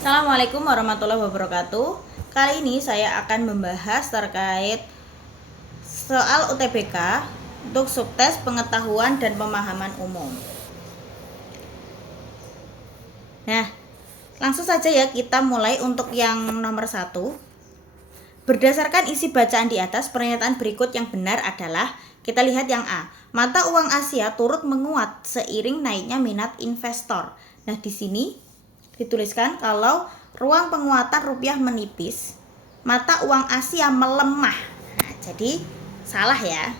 Assalamualaikum warahmatullahi wabarakatuh. Kali ini saya akan membahas terkait soal UTBK untuk subtes pengetahuan dan pemahaman umum. Nah, langsung saja ya kita mulai untuk yang nomor 1. Berdasarkan isi bacaan di atas, pernyataan berikut yang benar adalah, kita lihat yang A. Mata uang Asia turut menguat seiring naiknya minat investor. Nah, di sini dituliskan kalau ruang penguatan rupiah menipis, mata uang Asia melemah. Nah, jadi salah ya.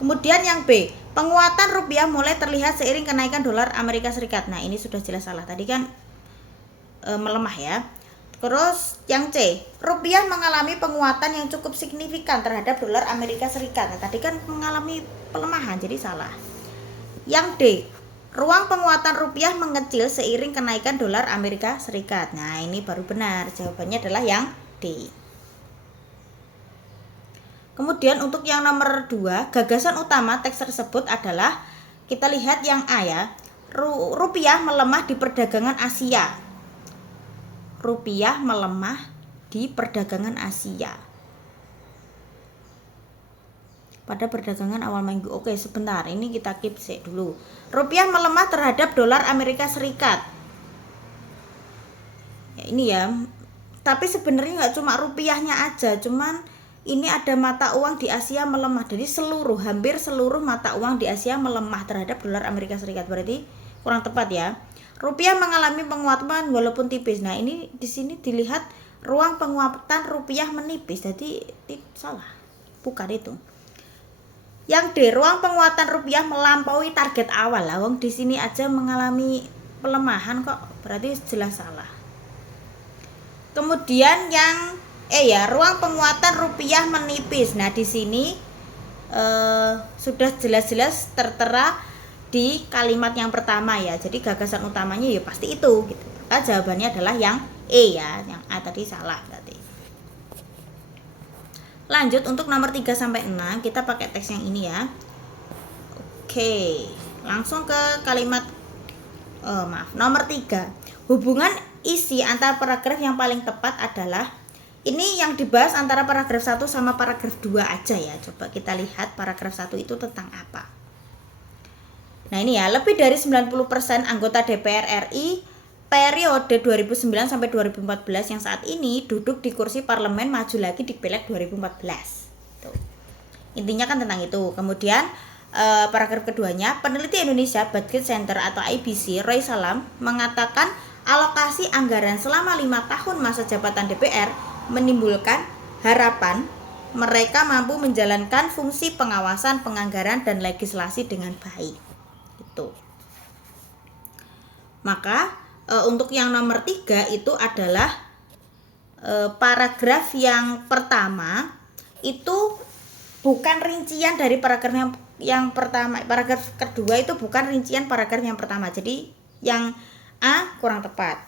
Kemudian yang B, penguatan rupiah mulai terlihat seiring kenaikan dolar Amerika Serikat. Nah, ini sudah jelas salah. Tadi kan melemah ya. Terus yang C, rupiah mengalami penguatan yang cukup signifikan terhadap dolar Amerika Serikat. Nah, tadi kan mengalami pelemahan, jadi salah. Yang D, ruang penguatan rupiah mengecil seiring kenaikan dolar Amerika Serikat. Nah, ini baru benar. Jawabannya adalah yang D. Kemudian untuk yang nomor 2, gagasan utama teks tersebut adalah, kita lihat yang A ya. Rupiah melemah di perdagangan Asia. Rupiah melemah di perdagangan Asia pada perdagangan awal minggu. Oke, sebentar, ini kita keep dulu. Rupiah melemah terhadap dolar Amerika Serikat. Ya, ini ya. Tapi sebenarnya nggak cuma rupiahnya aja, cuman ini ada mata uang di Asia melemah. Jadi hampir seluruh mata uang di Asia melemah terhadap dolar Amerika Serikat. Berarti kurang tepat ya. Rupiah mengalami penguatan walaupun tipis. Nah, ini di sini dilihat ruang penguatan rupiah menipis. Jadi salah. Bukan itu. Yang D, ruang penguatan rupiah melampaui target awal. Lah, wong di sini aja mengalami pelemahan kok. Berarti jelas salah. Kemudian yang E ya, ruang penguatan rupiah menipis. Nah, di sini sudah jelas-jelas tertera di kalimat yang pertama ya. Jadi gagasan utamanya ya pasti itu gitu. Maka jawabannya adalah yang E ya. Yang A tadi salah berarti. Lanjut untuk nomor 3 sampai 6 kita pakai teks yang ini ya. Oke, langsung ke kalimat nomor 3. Hubungan isi antara paragraf yang paling tepat adalah, ini yang dibahas antara paragraf 1 sama paragraf 2 aja ya. Coba kita lihat paragraf 1 itu tentang apa. Nah, ini ya, lebih dari 90% anggota DPR RI periode 2009 sampai 2014 yang saat ini duduk di kursi parlemen maju lagi di Pileg 2014. Tuh. Intinya kan tentang itu. Kemudian paragraf keduanya, peneliti Indonesia Budget Center atau IBC Roy Salam mengatakan alokasi anggaran selama 5 tahun masa jabatan DPR menimbulkan harapan mereka mampu menjalankan fungsi pengawasan, penganggaran, dan legislasi dengan baik. Gitu. Maka untuk yang nomor 3 itu adalah paragraf yang pertama itu bukan rincian dari paragraf yang pertama. Paragraf kedua itu bukan rincian paragraf yang pertama. Jadi yang A kurang tepat.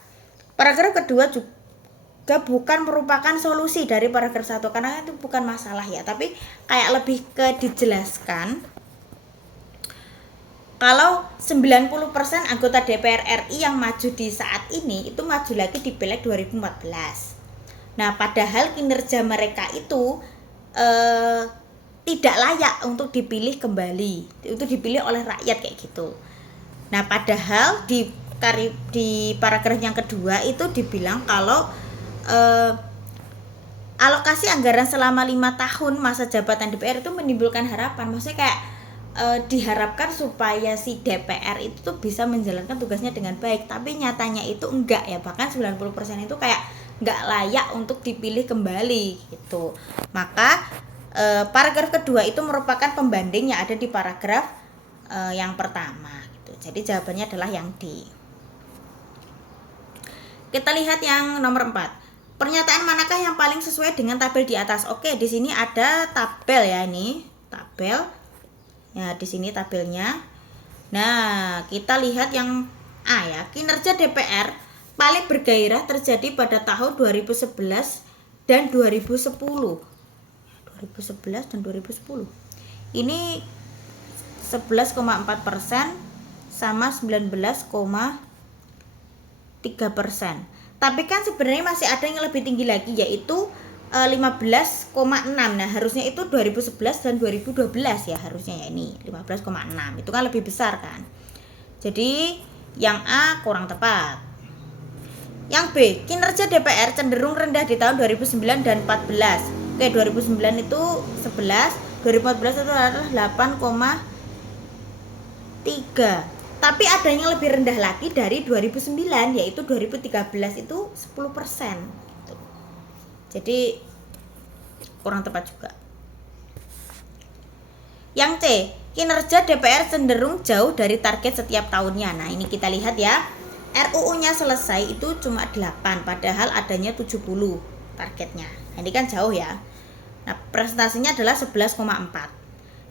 Paragraf kedua juga bukan merupakan solusi dari paragraf 1 karena itu bukan masalah ya, tapi kayak lebih ke dijelaskan kalau 90% anggota DPR RI yang maju di saat ini itu maju lagi di Pileg 2014. Nah, padahal kinerja mereka itu tidak layak untuk dipilih kembali, itu dipilih oleh rakyat kayak gitu. Nah, padahal di paragraf yang kedua itu dibilang kalau alokasi anggaran selama 5 tahun masa jabatan DPR itu menimbulkan harapan. Maksudnya kayak diharapkan supaya si DPR itu tuh bisa menjalankan tugasnya dengan baik, tapi nyatanya itu enggak ya, bahkan 90% itu kayak enggak layak untuk dipilih kembali gitu. Maka paragraf kedua itu merupakan pembanding yang ada di paragraf yang pertama gitu. Jadi jawabannya adalah yang D. Kita lihat yang nomor 4. Pernyataan manakah yang paling sesuai dengan tabel di atas? Oke, di sini ada tabel ya, ini tabel. Ya, di sini tabelnya. Nah, kita lihat yang A ya. Kinerja DPR paling bergairah terjadi pada tahun 2011 dan 2010. 2011 dan 2010. Ini 11,4% sama 19,2%. 3%. Tapi kan sebenarnya masih ada yang lebih tinggi lagi, yaitu 15,6. Nah, harusnya itu 2011 dan 2012 ya, harusnya ya ini 15,6. Itu kan lebih besar kan. Jadi yang A kurang tepat. Yang B, kinerja DPR cenderung rendah di tahun 2009 dan 14. Oke, 2009 itu 11, 2014 itu adalah 8,3. Tapi ada yang lebih rendah lagi dari 2009, yaitu 2013 itu 10%. Jadi kurang tepat juga. Yang C, kinerja DPR cenderung jauh dari target setiap tahunnya. Nah, ini kita lihat ya. RUU-nya selesai itu cuma 8, padahal adanya 70 targetnya. Nah, ini kan jauh ya. Nah, presentasinya adalah 11,4.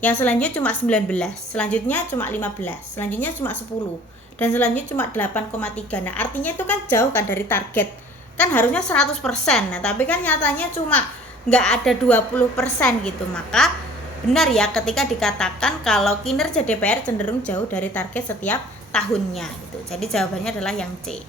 Yang selanjutnya cuma 19, selanjutnya cuma 15, selanjutnya cuma 10, dan selanjutnya cuma 8,3. Nah, artinya itu kan jauh kan dari target. Kan harusnya 100%. Nah, tapi kan nyatanya cuma nggak ada 20% gitu. Maka benar ya ketika dikatakan kalau kinerja DPR cenderung jauh dari target setiap tahunnya gitu. Jadi jawabannya adalah yang C.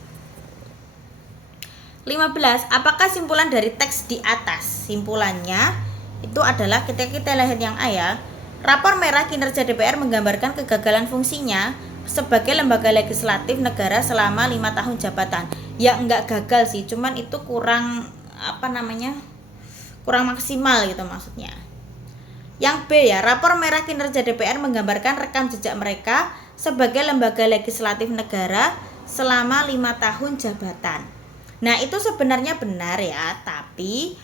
15. Apakah simpulan dari teks di atas? Simpulannya itu adalah kita lihat yang A ya. Rapor merah kinerja DPR menggambarkan kegagalan fungsinya sebagai lembaga legislatif negara selama 5 tahun jabatan. Ya enggak gagal sih, cuman itu kurang kurang maksimal gitu maksudnya. Yang B ya, rapor merah kinerja DPR menggambarkan rekam jejak mereka sebagai lembaga legislatif negara selama 5 tahun jabatan. Nah, itu sebenarnya benar ya, tapi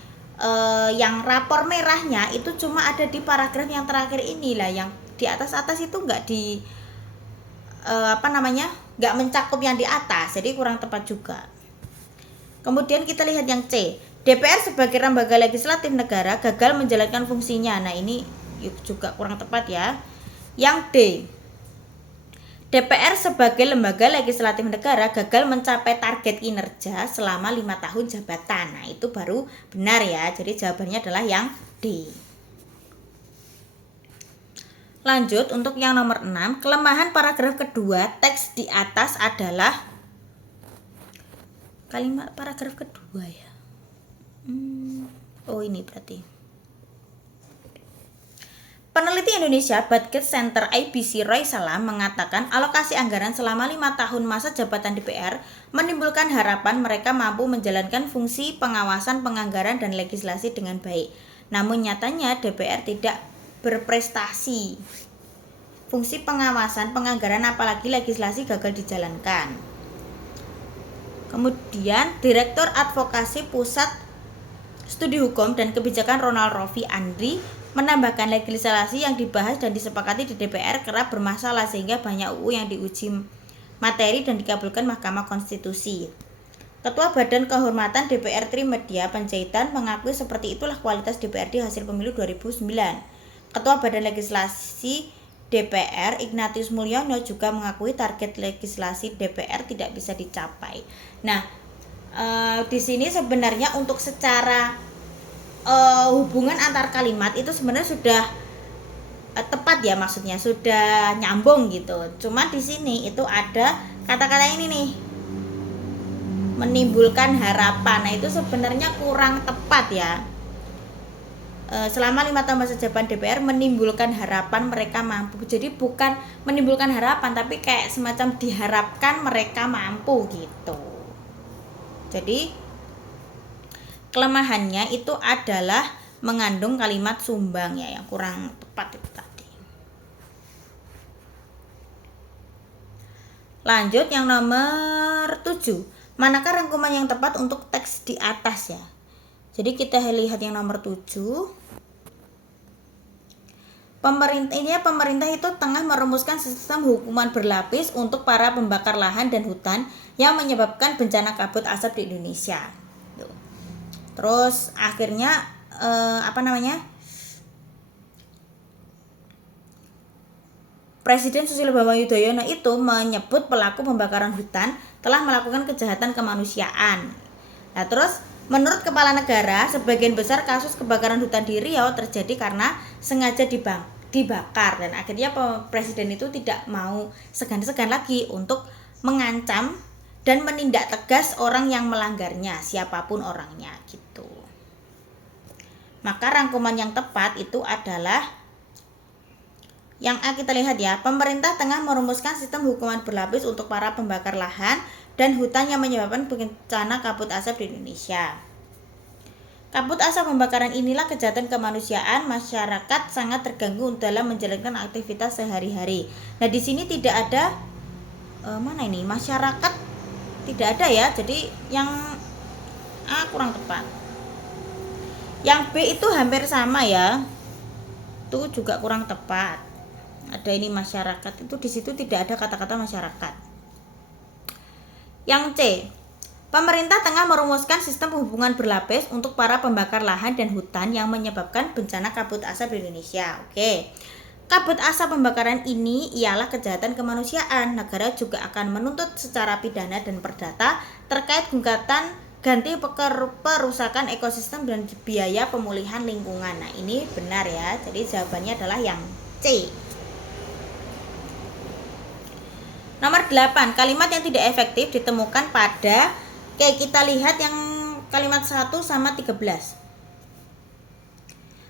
yang rapor merahnya itu cuma ada di paragraf yang terakhir inilah, yang di atas-atas itu nggak di nggak mencakup yang di atas, jadi kurang tepat juga. Kemudian kita lihat yang C, DPR sebagai lembaga legislatif negara gagal menjalankan fungsinya. Nah, ini juga kurang tepat ya. Yang D, DPR sebagai lembaga legislatif negara gagal mencapai target kinerja selama 5 tahun jabatan. Nah, itu baru benar ya. Jadi jawabannya adalah yang D. Lanjut untuk yang nomor 6, kelemahan paragraf kedua teks di atas adalah kalimat paragraf kedua ya. Oh, ini berarti. Peneliti Indonesia Budget Center IBC Roy Salam mengatakan alokasi anggaran selama 5 tahun masa jabatan DPR menimbulkan harapan mereka mampu menjalankan fungsi pengawasan penganggaran dan legislasi dengan baik. Namun nyatanya DPR tidak berprestasi. Fungsi pengawasan penganggaran apalagi legislasi gagal dijalankan. Kemudian Direktur Advokasi Pusat Studi Hukum dan Kebijakan Ronald Rofi Andri menambahkan legislasi yang dibahas dan disepakati di DPR kerap bermasalah sehingga banyak UU yang diuji materi dan dikabulkan Mahkamah Konstitusi. Ketua Badan Kehormatan DPR Trimedia Panjaitan mengakui seperti itulah kualitas DPRD hasil pemilu 2009. Ketua Badan Legislasi DPR Ignatius Mulyono juga mengakui target legislasi DPR tidak bisa dicapai. Nah, di sini sebenarnya untuk secara hubungan antar kalimat itu sebenarnya sudah tepat ya, maksudnya sudah nyambung gitu. Cuma di sini itu ada kata-kata ini nih, menimbulkan harapan. Nah, itu sebenarnya kurang tepat ya. Selama 5 tahun masa jabatan DPR menimbulkan harapan mereka mampu. Jadi bukan menimbulkan harapan, tapi kayak semacam diharapkan mereka mampu gitu. Jadi kelemahannya itu adalah mengandung kalimat sumbang ya, yang kurang tepat itu tadi. Lanjut yang nomor 7. Manakah rangkuman yang tepat untuk teks di atas ya? Jadi kita lihat yang nomor 7. Pemerintah itu tengah merumuskan sistem hukuman berlapis untuk para pembakar lahan dan hutan yang menyebabkan bencana kabut asap di Indonesia. Terus akhirnya Presiden Susilo Bambang Yudhoyono itu menyebut pelaku pembakaran hutan telah melakukan kejahatan kemanusiaan. Nah, terus menurut Kepala Negara, sebagian besar kasus kebakaran hutan di Riau terjadi karena sengaja dibakar, dan akhirnya Presiden itu tidak mau segan-segan lagi untuk mengancam dan menindak tegas orang yang melanggarnya, siapapun orangnya gitu. Maka rangkuman yang tepat itu adalah yang A kita lihat ya. Pemerintah tengah merumuskan sistem hukuman berlapis untuk para pembakar lahan dan hutan yang menyebabkan bencana kabut asap di Indonesia. Kabut asap pembakaran inilah kejahatan kemanusiaan, masyarakat sangat terganggu dalam menjalankan aktivitas sehari-hari. Nah, di sini tidak ada mana ini? Masyarakat tidak ada ya. Jadi yang A kurang tepat. Yang B itu hampir sama ya. Itu juga kurang tepat. Ada ini masyarakat, itu di situ tidak ada kata-kata masyarakat. Yang C, pemerintah tengah merumuskan sistem hubungan berlapis untuk para pembakar lahan dan hutan yang menyebabkan bencana kabut asap di Indonesia. Oke. Kabut asap pembakaran ini ialah kejahatan kemanusiaan. Negara juga akan menuntut secara pidana dan perdata terkait gugatan ganti perusakan ekosistem dan biaya pemulihan lingkungan. Nah, ini benar ya. Jadi jawabannya adalah yang C. Nomor 8, kalimat yang tidak efektif ditemukan pada, kayak kita lihat yang kalimat 1 sama 13.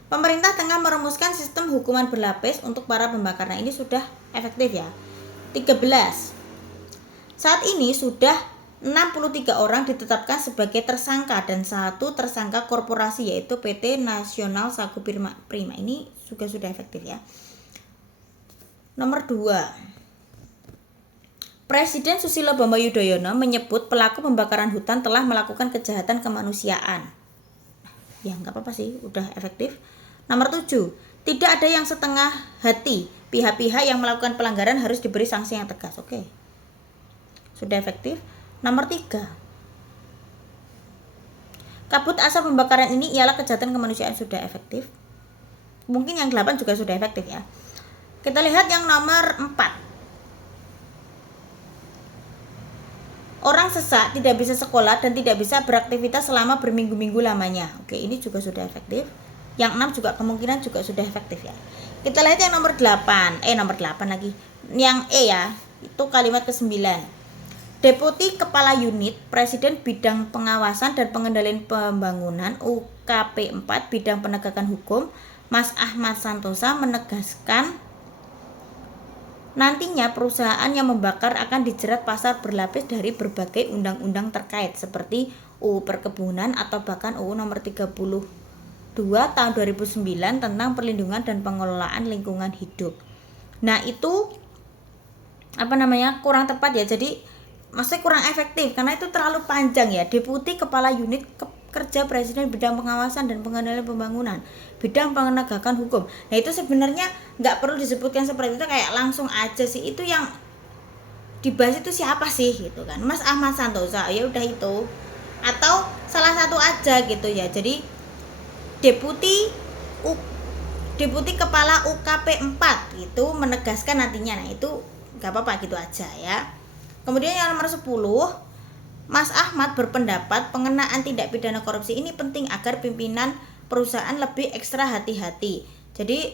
Pemerintah tengah merumuskan sistem hukuman berlapis untuk para pembakar. Nah, ini sudah efektif ya. 13. Saat ini sudah 63 orang ditetapkan sebagai tersangka dan 1 tersangka korporasi yaitu PT Nasional Sagu Prima. Ini juga sudah efektif ya. Nomor 2. Presiden Susilo Bambang Yudhoyono menyebut pelaku pembakaran hutan telah melakukan kejahatan kemanusiaan. Ya nggak apa-apa sih, udah efektif. Nomor 7. Tidak ada yang setengah hati. Pihak-pihak yang melakukan pelanggaran harus diberi sanksi yang tegas. Oke. Sudah efektif. Nomor 3. Kabut asap pembakaran ini ialah kejahatan kemanusiaan. Sudah efektif. Mungkin yang 8 juga sudah efektif ya. Kita lihat yang nomor 4. Orang sesak tidak bisa sekolah dan tidak bisa beraktivitas selama berminggu-minggu lamanya. Oke, ini juga sudah efektif. Yang 6 juga kemungkinan juga sudah efektif ya. Kita lihat yang nomor 8. Nomor 8 lagi. Yang E ya, itu kalimat ke-9. Deputi Kepala Unit Presiden Bidang Pengawasan dan Pengendalian Pembangunan UKP 4 Bidang Penegakan Hukum, Mas Ahmad Santosa menegaskan nantinya perusahaan yang membakar akan dijerat pasal berlapis dari berbagai undang-undang terkait seperti UU Perkebunan atau bahkan UU nomor 32 tahun 2009 tentang perlindungan dan pengelolaan lingkungan hidup. Nah, itu kurang tepat ya. Jadi maksudnya kurang efektif karena itu terlalu panjang ya. Deputi Kepala Unit Kerja Presiden Bidang Pengawasan dan Pengendalian Pembangunan, Bidang Penegakan Hukum. Nah, itu sebenarnya nggak perlu disebutkan seperti itu, kayak langsung aja sih. Itu yang dibahas itu siapa sih gitu kan? Mas Ahmad Santosa, ya udah itu. Atau salah satu aja gitu ya. Jadi Deputi Kepala UKP 4 itu menegaskan nantinya. Nah, itu nggak apa-apa gitu aja ya. Kemudian yang nomor 10, Mas Ahmad berpendapat pengenaan tindak pidana korupsi ini penting agar pimpinan perusahaan lebih ekstra hati-hati. Jadi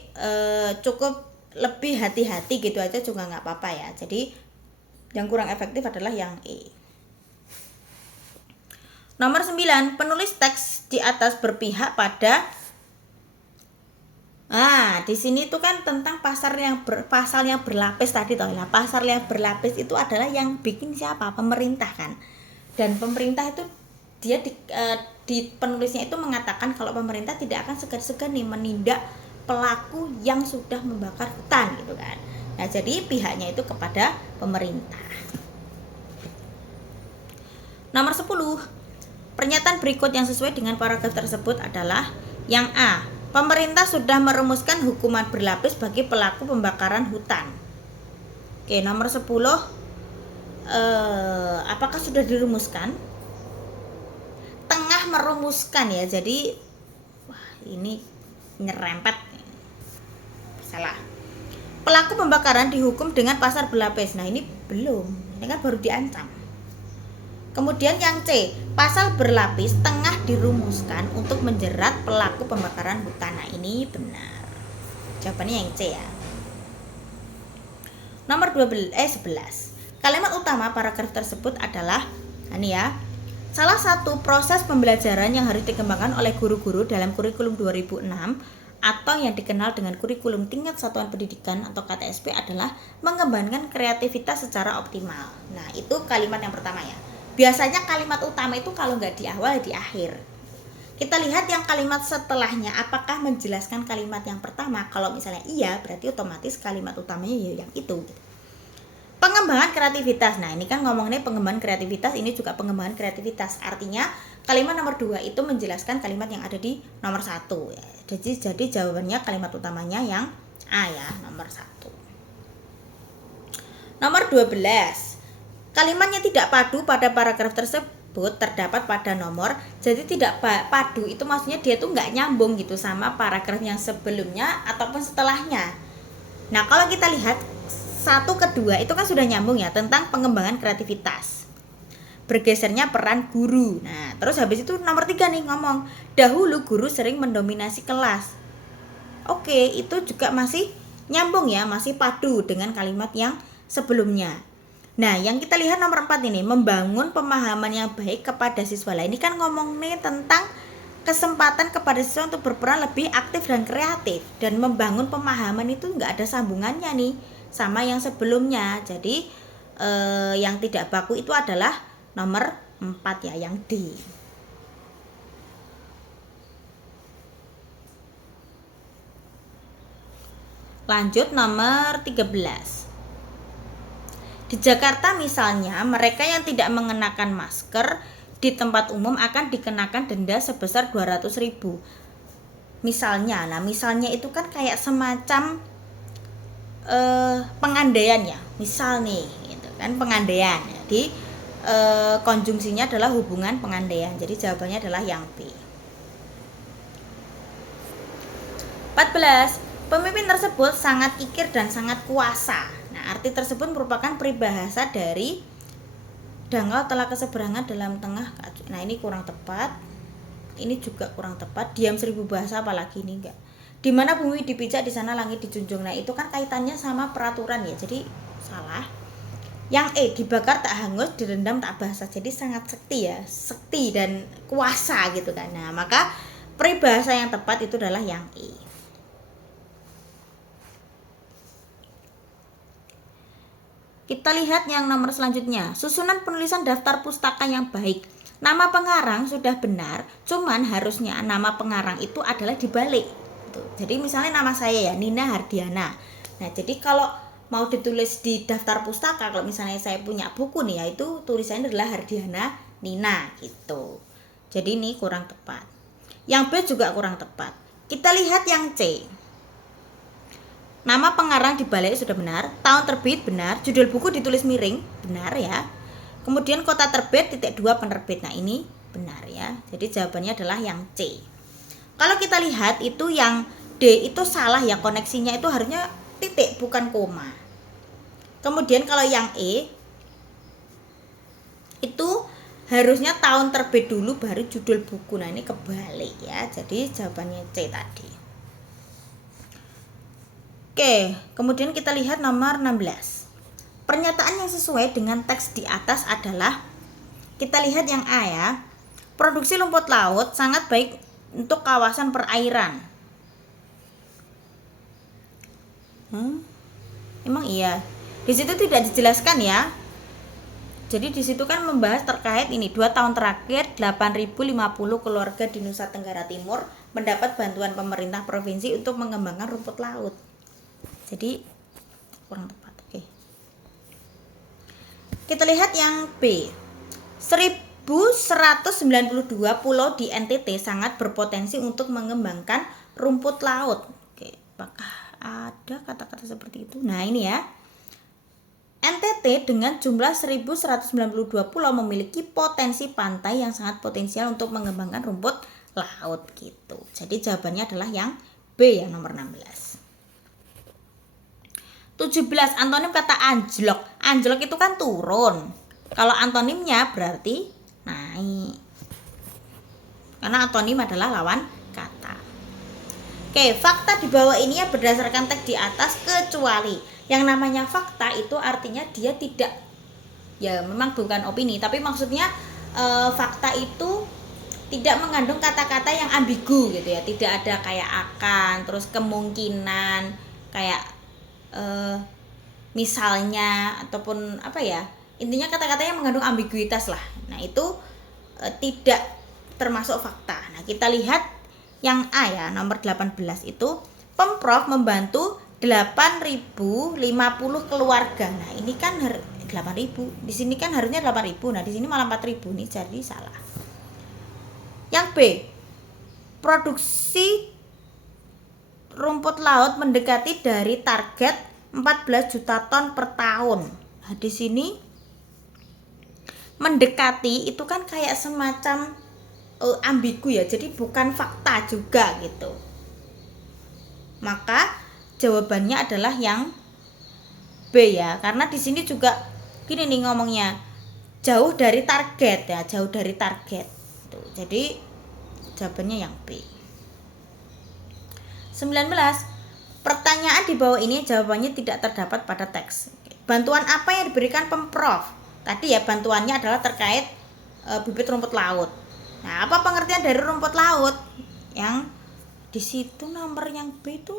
cukup lebih hati-hati gitu aja juga nggak apa-apa ya. Jadi yang kurang efektif adalah yang E. Nomor 9, penulis teks di atas berpihak pada di sini tuh kan tentang pasal yang berlapis tadi toh. Nah, pasal yang berlapis itu adalah yang bikin siapa? Pemerintah kan. Dan pemerintah itu dia di penulisnya itu mengatakan kalau pemerintah tidak akan segan-segan nih menindak pelaku yang sudah membakar hutan gitu kan. Nah, jadi pihaknya itu kepada pemerintah. Nomor 10. Pernyataan berikut yang sesuai dengan paragraf tersebut adalah yang A. Pemerintah sudah merumuskan hukuman berlapis bagi pelaku pembakaran hutan. Oke, nomor 10. Apakah sudah dirumuskan? Tengah merumuskan ya. Jadi ini nyerempet. Salah. Pelaku pembakaran dihukum dengan pasal berlapis. Nah, ini belum. Ini kan baru diancam. Kemudian yang C, pasal berlapis tengah dirumuskan untuk menjerat pelaku pembakaran hutan. Nah, ini benar. Jawabannya yang C ya. Nomor 11. Kalimat utama paragraf tersebut adalah ini ya. Salah satu proses pembelajaran yang harus dikembangkan oleh guru-guru dalam kurikulum 2006 atau yang dikenal dengan kurikulum tingkat satuan pendidikan atau KTSP adalah mengembangkan kreativitas secara optimal. Nah, itu kalimat yang pertama ya. Biasanya kalimat utama itu kalau nggak di awal, di akhir. Kita lihat yang kalimat setelahnya, apakah menjelaskan kalimat yang pertama. Kalau misalnya iya, berarti otomatis kalimat utamanya ya yang itu. Pengembangan kreativitas. Nah, ini kan ngomongnya pengembangan kreativitas, ini juga pengembangan kreativitas. Artinya kalimat nomor 2 itu menjelaskan kalimat yang ada di nomor 1 ya. Jadi jawabannya kalimat utamanya yang A ya, nomor 1. Nomor 12. Kalimatnya tidak padu pada paragraf tersebut terdapat pada nomor. Jadi tidak padu itu maksudnya dia tuh nggak nyambung gitu sama paragraf yang sebelumnya ataupun setelahnya. Nah, kalau kita lihat 1 ke 2 itu kan sudah nyambung ya, tentang pengembangan kreativitas. Bergesernya peran guru. Nah, terus habis itu nomor 3 nih ngomong, dahulu guru sering mendominasi kelas. Oke, itu juga masih nyambung ya, masih padu dengan kalimat yang sebelumnya. Nah, yang kita lihat nomor 4 ini, membangun pemahaman yang baik kepada siswa. Lah, ini kan ngomong nih tentang kesempatan kepada siswa untuk berperan lebih aktif dan kreatif. Dan membangun pemahaman itu nggak ada sambungannya nih sama yang sebelumnya. Jadi yang tidak baku itu adalah nomor 4 ya, yang D. Lanjut nomor 13. Di Jakarta misalnya, mereka yang tidak mengenakan masker di tempat umum akan dikenakan denda sebesar 200.000. Misalnya, nah misalnya itu kan kayak semacam pengandaian ya, misal nih gitu kan, pengandaian. Jadi konjungsinya adalah hubungan pengandaian. Jadi jawabannya adalah yang B. 14. Pemimpin tersebut sangat kikir dan sangat kuasa. Nah, arti tersebut merupakan peribahasa dari dangkal telah keseberangan dalam tengah. Nah, ini kurang tepat. Ini juga kurang tepat. Diam 1000 bahasa apalagi ini enggak. Di mana bumi dipijak, di sana langit dijunjung. Nah, itu kan kaitannya sama peraturan ya. Jadi salah. Yang E, dibakar tak hangus, direndam tak basah. Jadi sangat sekti ya, sekti dan kuasa gitu kan. Nah, maka peribahasa yang tepat itu adalah yang E. Kita lihat yang nomor selanjutnya. Susunan penulisan daftar pustaka yang baik. Nama pengarang sudah benar, cuman harusnya nama pengarang itu adalah dibalik. Jadi misalnya nama saya ya, Nina Hardiana. Nah, jadi kalau mau ditulis di daftar pustaka, kalau misalnya saya punya buku nih ya, itu tulisannya adalah Hardiana Nina gitu. Jadi ini kurang tepat. Yang B juga kurang tepat. Kita lihat yang C. Nama pengarang dibalik sudah benar, tahun terbit benar, judul buku ditulis miring, benar ya. Kemudian kota terbit (2 penerbit. Nah, ini benar ya. Jadi jawabannya adalah yang C. Kalau kita lihat itu yang D itu salah ya, koneksinya itu harusnya titik bukan koma. Kemudian kalau yang E itu harusnya tahun terbit dulu baru judul buku. Nah, ini kebalik ya. Jadi jawabannya C tadi. Oke, kemudian kita lihat nomor 16. Pernyataan yang sesuai dengan teks di atas adalah, kita lihat yang A ya. Produksi rumput laut sangat baik untuk kawasan perairan. Emang iya. Di situ tidak dijelaskan ya. Jadi di situ kan membahas terkait ini 2 tahun terakhir 8.050 keluarga di Nusa Tenggara Timur mendapat bantuan pemerintah provinsi untuk mengembangkan rumput laut. Jadi kurang tepat. Oke. Kita lihat yang B. 1192 pulau di NTT sangat berpotensi untuk mengembangkan rumput laut. Oke, apakah ada kata-kata seperti itu? Nah, ini ya. NTT dengan jumlah 1192 pulau memiliki potensi pantai yang sangat potensial untuk mengembangkan rumput laut gitu. Jadi jawabannya adalah yang B ya, nomor 16. 17. Antonim kata anjlok. Anjlok itu kan turun. Kalau antonimnya berarti naik. Karena antonim adalah lawan kata. Oke, fakta di bawah ini ya berdasarkan teks di atas kecuali. Yang namanya fakta itu artinya dia tidak Ya memang bukan opini, tapi maksudnya fakta itu tidak mengandung kata-kata yang ambigu gitu ya, tidak ada kayak akan, terus kemungkinan, kayak misalnya, ataupun apa ya, intinya kata-kata yang mengandung ambiguitas lah. Nah itu tidak termasuk fakta. Nah kita lihat yang A ya, nomor 18 itu Pemprov membantu 8.050 keluarga. Nah ini kan 8.000, di sini kan harusnya 8.000, nah di sini malah 4.000 nih, jadi salah. Yang B, produksi rumput laut mendekati dari target 14 juta ton per tahun. Nah di sini mendekati itu kan kayak semacam ambigu ya, jadi bukan fakta juga gitu. Maka jawabannya adalah yang B ya, karena di sini juga gini nih ngomongnya, jauh dari target ya, jauh dari target. Tuh, jadi jawabannya yang B. 19. Pertanyaan di bawah ini jawabannya tidak terdapat pada teks. Bantuan apa yang diberikan Pemprov? Tadi ya bantuannya adalah terkait bibit rumput laut. Nah, apa pengertian dari rumput laut? Yang di situ nomor yang B itu,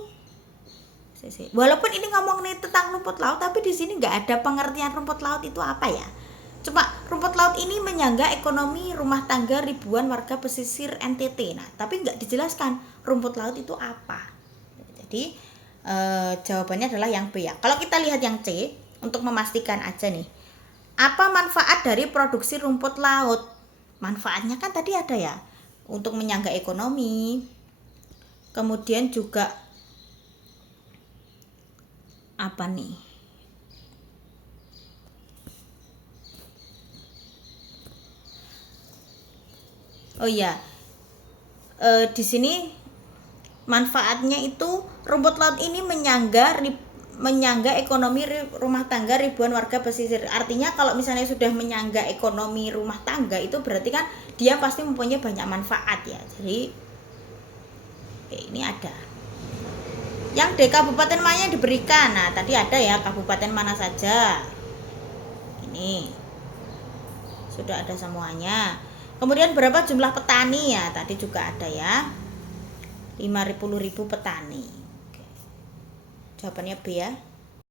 walaupun ini ngomongin tentang rumput laut, tapi di sini nggak ada pengertian rumput laut itu apa ya. Coba, rumput laut ini menyangga ekonomi rumah tangga ribuan warga pesisir NTT. Nah, tapi nggak dijelaskan rumput laut itu apa. Jadi jawabannya adalah yang B ya. Kalau kita lihat yang C, untuk memastikan aja nih, apa manfaat dari produksi rumput laut? Manfaatnya kan tadi ada ya, untuk menyangga ekonomi, kemudian juga apa nih? Oh iya, di sini manfaatnya itu rumput laut ini menyangga ekonomi rumah tangga ribuan warga pesisir. Artinya kalau misalnya sudah menyangga ekonomi rumah tangga itu berarti kan dia pasti mempunyai banyak manfaat ya. Jadi ini ada. Yang D, kabupaten mana yang diberikan? Nah tadi ada ya, kabupaten mana saja. Ini sudah ada semuanya. Kemudian berapa jumlah petani ya? Tadi juga ada ya, 50.000 petani. Oke. Jawabannya B ya.